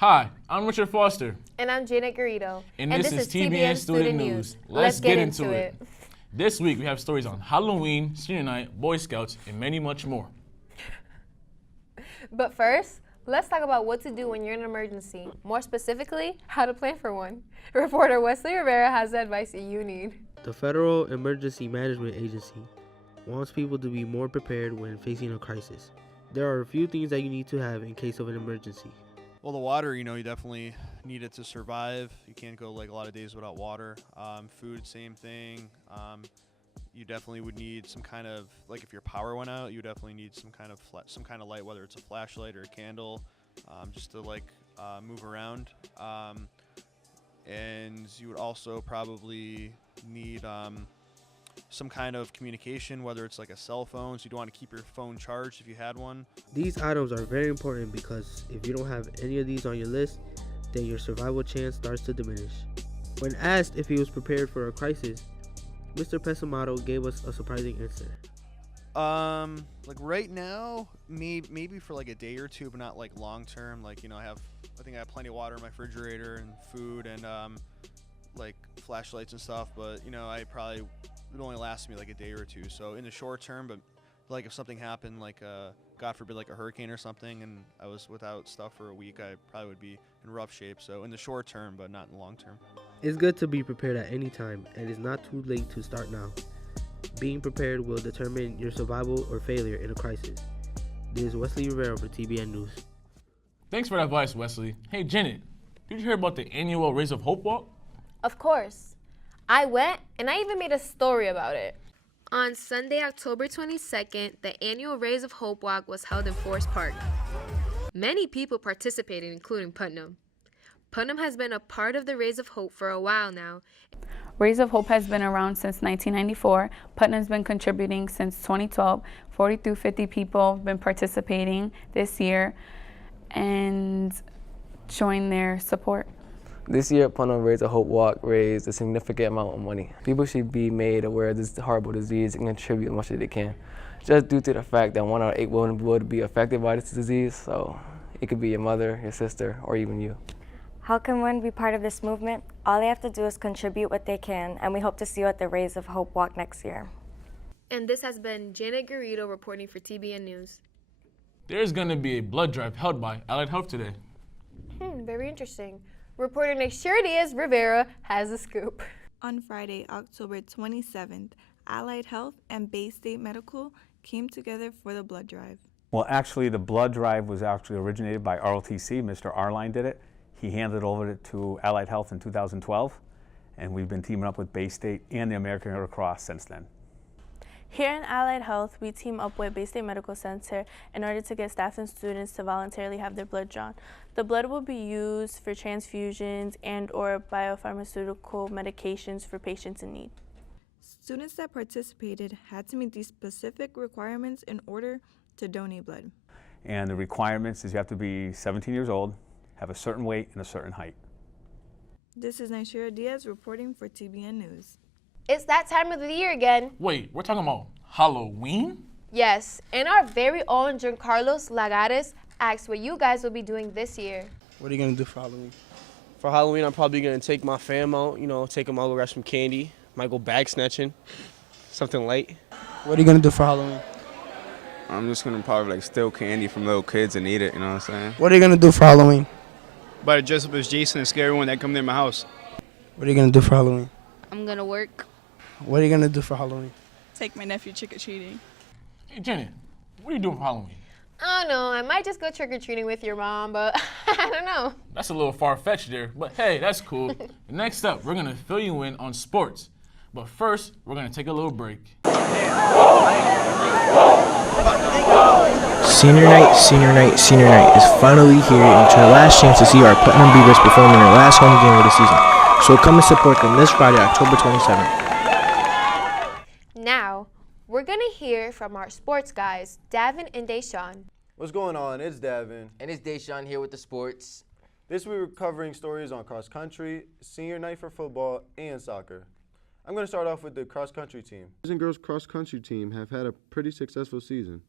Hi, I'm Richard Foster. And I'm Janet Garrido. And this is TBN Student News. Let's get into it. This week we have stories on Halloween, senior night, Boy Scouts, and many much more. But first, let's talk about what to do when you're in an emergency. More specifically, how to plan for one. Reporter Wesley Rivera has the advice that you need. The Federal Emergency Management Agency wants people to be more prepared when facing a crisis. There are a few things that you need to have in case of an emergency. Well, the water, you definitely need it to survive. You can't go like a lot of days without water. Food, same thing. You definitely would need some kind of, like if your power went out, you definitely need some kind of light, whether it's a flashlight or a candle, just to move around. And you would also probably need some kind of communication, whether it's like a cell phone, so you'd want to keep your phone charged if you had one. These items are very important because if you don't have any of these on your list, then your survival chance starts to diminish. When asked if he was prepared for a crisis, Mr. Pesamato gave us a surprising answer. Like right now, maybe for like a day or two, but not like long term. Like, I think I have plenty of water in my refrigerator and food and like flashlights and stuff, but I probably would only last me like a day or two. So in the short term, but like if something happened, like God forbid, like a hurricane or something, and I was without stuff for a week, I probably would be in rough shape. So in the short term, but not in the long term. It's good to be prepared at any time, and it's not too late to start now. Being prepared will determine your survival or failure in a crisis. This is Wesley Rivera for TBN News. Thanks for that advice, Wesley. Hey, Janet, did you hear about the annual Rays of Hope Walk? Of course. I went, and I even made a story about it. On Sunday, October 22nd, the annual Rays of Hope Walk was held in Forest Park. Many people participated, including Putnam. Putnam has been a part of the Rays of Hope for a while now. Rays of Hope has been around since 1994. Putnam's been contributing since 2012. 40 through 50 people have been participating this year and showing their support. This year, Putnam Rays of Hope Walk raised a significant amount of money. People should be made aware of this horrible disease and contribute as much as they can, just due to the fact that 1 out of 8 women would be affected by this disease, so it could be your mother, your sister, or even you. How can one be part of this movement? All they have to do is contribute what they can, and we hope to see you at the Rays of Hope Walk next year. And this has been Janet Garrido reporting for TBN News. There's going to be a blood drive held by Allied Health today. Very interesting. Reporter Next Diaz Rivera has the scoop. On Friday, October 27th, Allied Health and Bay State Medical came together for the blood drive. Well, actually, the blood drive was actually originated by ROTC. Mr. Arline did it. He handed over to Allied Health in 2012, and we've been teaming up with Bay State and the American Red Cross since then. Here in Allied Health, we team up with Bay State Medical Center in order to get staff and students to voluntarily have their blood drawn. The blood will be used for transfusions and or biopharmaceutical medications for patients in need. Students that participated had to meet these specific requirements in order to donate blood. And the requirements is you have to be 17 years old, have a certain weight and a certain height. This is Nashira Diaz reporting for TBN News. It's that time of the year again. Wait, we're talking about Halloween? Yes, and our very own Giancarlos Lagares asked what you guys will be doing this year. What are you going to do for Halloween? For Halloween, I'm probably going to take my fam out, take them out, go grab some candy. Might go bag snatching, something light. What are you going to do for Halloween? I'm just going to probably steal candy from little kids and eat it, you know what I'm saying? What are you going to do for Halloween? About to dress up as Jason and scare everyone that come near my house. What are you going to do for Halloween? I'm going to work. What are you going to do for Halloween? Take my nephew trick-or-treating. Hey, Janet, what are you doing for Halloween? I don't know. I might just go trick-or-treating with your mom, but I don't know. That's a little far-fetched there, but hey, that's cool. Next up, we're going to fill you in on sports. But first, we're going to take a little break. Senior night is finally here, and it's our last chance to see our Putnam Beavers perform in their last home game of the season. So come and support them this Friday, October 27th. Now, we're going to hear from our sports guys, Davin and Deshaun. What's going on? It's Davin. And it's Deshaun here with the sports. This week we're covering stories on cross country, senior night for football, and soccer. I'm going to start off with the cross country team. Boys and girls cross country team have had a pretty successful season.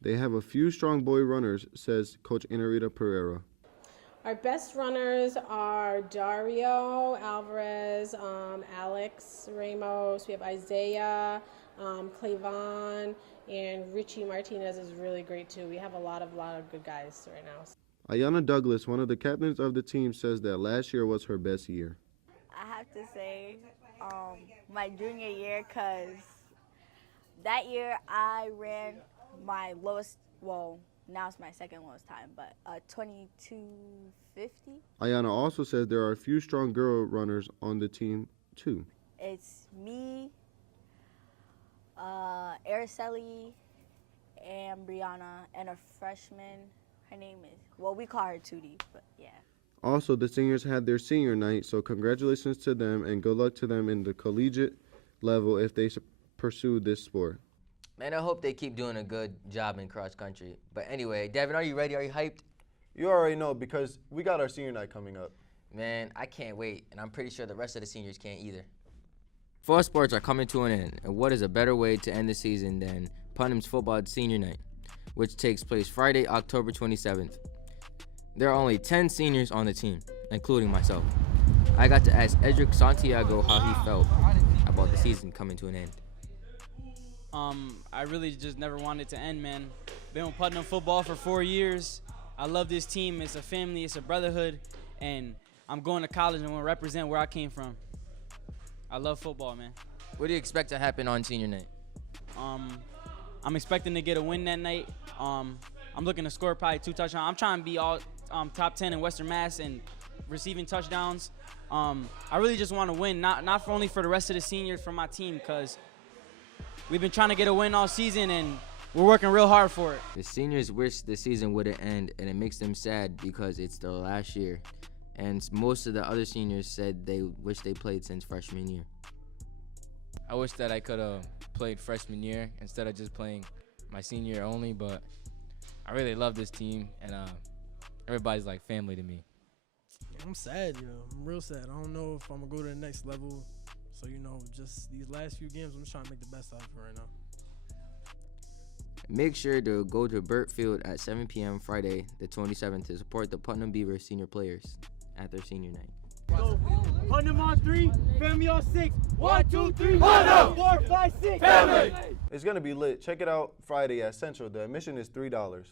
They have a few strong boy runners, says Coach Inarita Pereira. Our best runners are Dario Alvarez, Alex Ramos. We have Isaiah, Clavon, and Richie Martinez is really great too. We have a lot of good guys right now. Ayanna Douglas, one of the captains of the team, says that last year was her best year. I have to say my junior year, because that year I ran my lowest, well, now it's my second lowest time, but 22:50. Ayanna also says there are a few strong girl runners on the team too. It's me, Araceli, and Brianna, and a freshman. Her name is, well, we call her Tootie, but yeah. Also, the seniors had their senior night, so congratulations to them and good luck to them in the collegiate level if they pursue this sport. Man, I hope they keep doing a good job in cross country. But anyway, Devin, are you ready? Are you hyped? You already know because we got our senior night coming up. Man, I can't wait, and I'm pretty sure the rest of the seniors can't either. Fall sports are coming to an end, and what is a better way to end the season than Putnam's football senior night, which takes place Friday, October 27th. There are only 10 seniors on the team, including myself. I got to ask Edric Santiago how he felt about the season coming to an end. I really just never wanted it to end, man. Been with Putnam football for 4 years. I love this team. It's a family, it's a brotherhood, and I'm going to college and want to represent where I came from. I love football, man. What do you expect to happen on senior night? I'm expecting to get a win that night. I'm looking to score probably 2 touchdowns. I'm trying to be all top 10 in Western Mass and receiving touchdowns. I really just want to win, not only for the rest of the seniors from my team, because we've been trying to get a win all season, and we're working real hard for it. The seniors wish the season wouldn't end, and it makes them sad because it's their last year. And most of the other seniors said they wish they played since freshman year. I wish that I could have played freshman year instead of just playing my senior year only, but I really love this team, and everybody's like family to me. I'm sad, I'm real sad. I don't know if I'm going to go to the next level. So, just these last few games, I'm just trying to make the best out of it right now. Make sure to go to Burt Field at 7 p.m. Friday, the 27th, to support the Putnam Beavers senior players at their senior night. Go. Putnam on 3, family on 6. 1, 2, 3, Putnam! 4, 5, 6, family! It's going to be lit. Check it out Friday at Central. The admission is $3.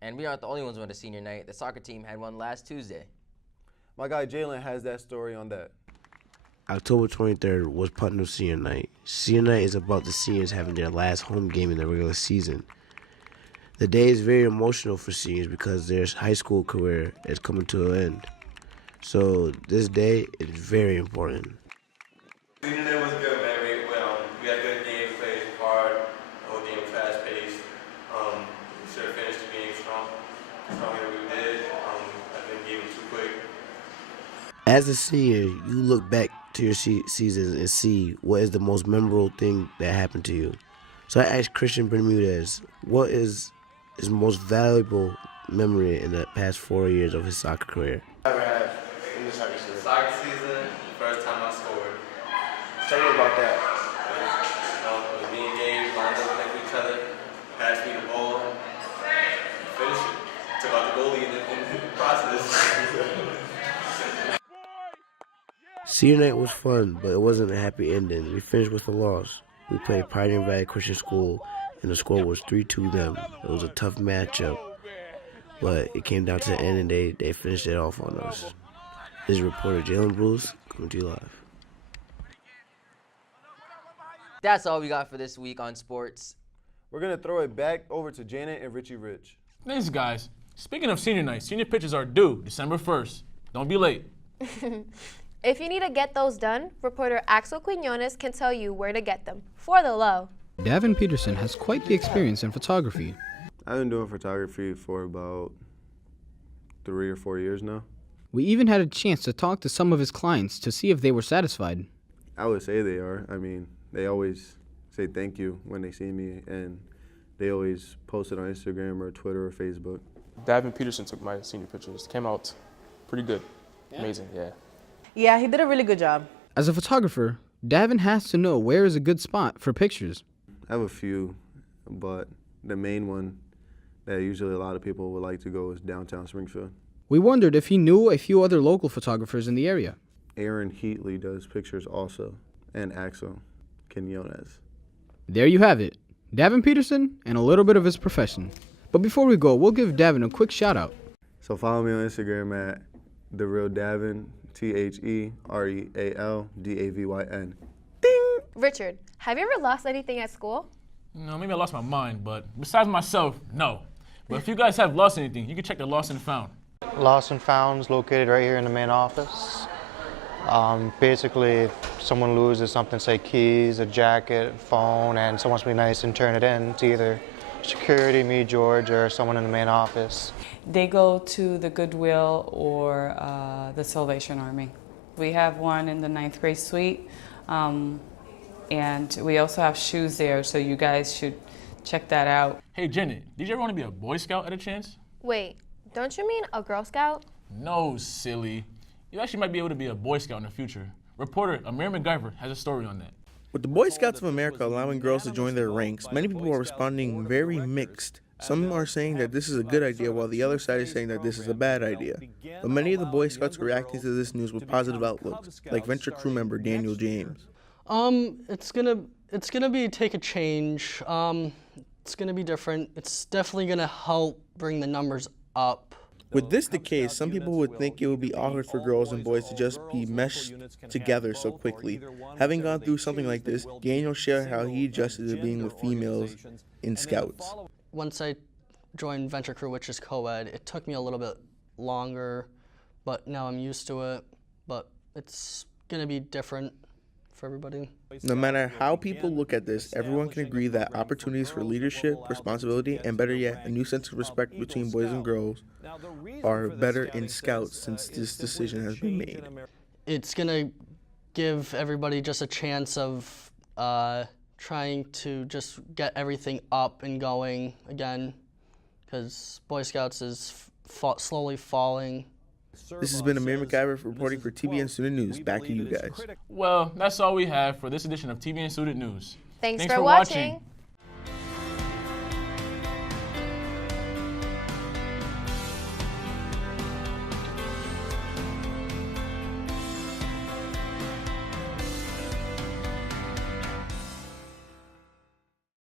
And we aren't the only ones with a senior night. The soccer team had one last Tuesday. My guy Jalen has that story on that. October 23rd was Putnam's senior night. Senior night is about the seniors having their last home game in the regular season. The day is very emotional for seniors because their high school career is coming to an end. So this day is very important. Senior night was good, man. We had good games, played hard, the whole game fast-paced. We should have finished the game stronger than we did. I didn't give them too quick. As a senior, you look back to your seasons and see what is the most memorable thing that happened to you. So I asked Christian Bermudez, what is his most valuable memory in the past 4 years of his soccer career? Ever had in the soccer season? Soccer season, first time I scored. Tell me about that. It was me and Gabe lined up next to each other, passed me the ball, finished it. Took out the goalie in the process. Senior night was fun, but it wasn't a happy ending. We finished with a loss. We played Pioneer Valley Christian School, and the score was 3-2 them. It was a tough matchup, but it came down to the end, and they finished it off on us. This is reporter Jalen Bruce coming to you live. That's all we got for this week on sports. We're going to throw it back over to Janet and Richie Rich. Thanks, guys. Speaking of senior night, senior pictures are due December 1st. Don't be late. If you need to get those done, reporter Axel Quinones can tell you where to get them for the low. Davin Peterson has quite the experience in photography. I've been doing photography for about 3 or 4 years now. We even had a chance to talk to some of his clients to see if they were satisfied. I would say they are. I mean, they always say thank you when they see me, and they always post it on Instagram or Twitter or Facebook. Davin Peterson took my senior pictures. Came out pretty good. Yeah. Amazing, yeah. Yeah, he did a really good job. As a photographer, Davin has to know where is a good spot for pictures. I have a few, but the main one that usually a lot of people would like to go is downtown Springfield. We wondered if he knew a few other local photographers in the area. Aaron Heatley does pictures also, and Axel Quinones. There you have it, Davin Peterson and a little bit of his profession. But before we go, we'll give Davin a quick shout out. So follow me on Instagram at TheRealDavin, TheRealDavyn. Richard, have you ever lost anything at school? No, maybe I lost my mind, but besides myself, no. But if you guys have lost anything, you can check the Lost and Found. Lost and Found is located right here in the main office. Basically, if someone loses something, say keys, a jacket, phone, and someone wants to be nice and turn it in to either security, me, George, or someone in the main office. They go to the Goodwill or the Salvation Army. We have one in the 9th grade suite, and we also have shoes there, so you guys should check that out. Hey, Janet, did you ever want to be a Boy Scout at a chance? Wait, don't you mean a Girl Scout? No, silly. You actually might be able to be a Boy Scout in the future. Reporter Amir MacGyver has a story on that. With the Boy Scouts of America allowing girls to join their ranks, many people are responding very mixed. Some are saying that this is a good idea, while the other side is saying that this is a bad idea. But many of the Boy Scouts are reacting to this news with positive outlooks, like Venture crew member Daniel James. It's gonna take a change. It's gonna be different. It's definitely gonna help bring the numbers up. With this the case, some people would think it would be awkward for girls and boys to just be meshed together so quickly. Having gone through something like this, Daniel shared how he adjusted to being with females in Scouts. Once I joined Venture Crew, which is co-ed, it took me a little bit longer, but now I'm used to it. But it's gonna be different for everybody. No matter how people look at this, everyone can agree that opportunities for leadership, responsibility, and better yet, a new sense of respect between boys and girls are better in Scouts since this decision has been made. It's gonna give everybody just a chance of trying to just get everything up and going again, because Boy Scouts is slowly falling. This has been Amir MacGyver reporting for TBN Student News. Back to you guys. Well, that's all we have for this edition of TBN Student News. Thanks for watching.